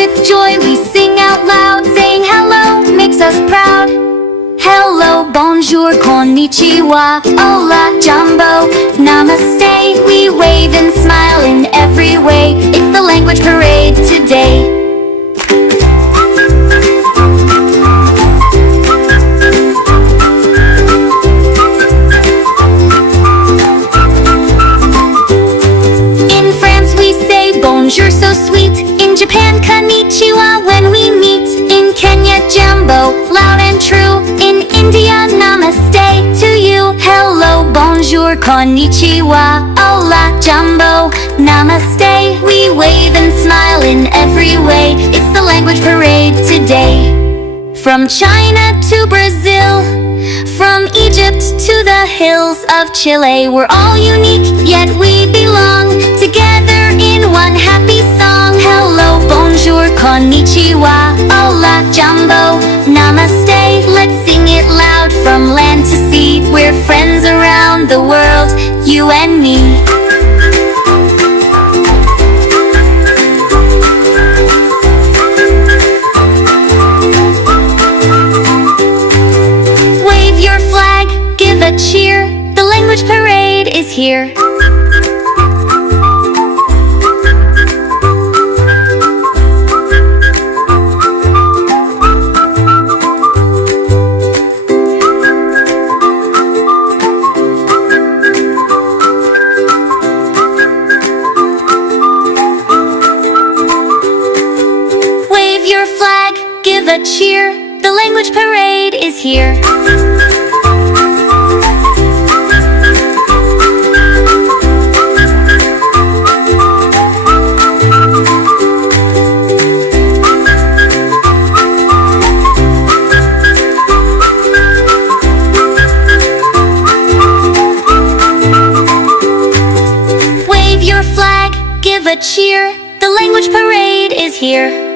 with joy we sing out loud. Saying hello makes us proud. Hello, bonjour, konnichiwa, hola, jumbo, namaste. We wave and smile in every way. It's the language parade today. Bonjour, so sweet. In Japan, konnichiwa when we meet. In Kenya, jambo, loud and true. In India, namaste to you. Hello, bonjour, konnichiwa, hola, jumbo, namaste. We wave and smile in every way. It's the language parade today. From China to Brazil, from Egypt to the hills of Chile, we're all unique, yet we belong together in one happy song. Hello, bonjour, konnichiwa, hola, jumbo, namaste. Let's sing it loud from land to sea. We're friends around the world, you and me. Wave your flag, give a cheer. The language parade is here. Wave your flag, give a cheer. The language parade is here. Wave your flag, give a cheer. The language parade is here.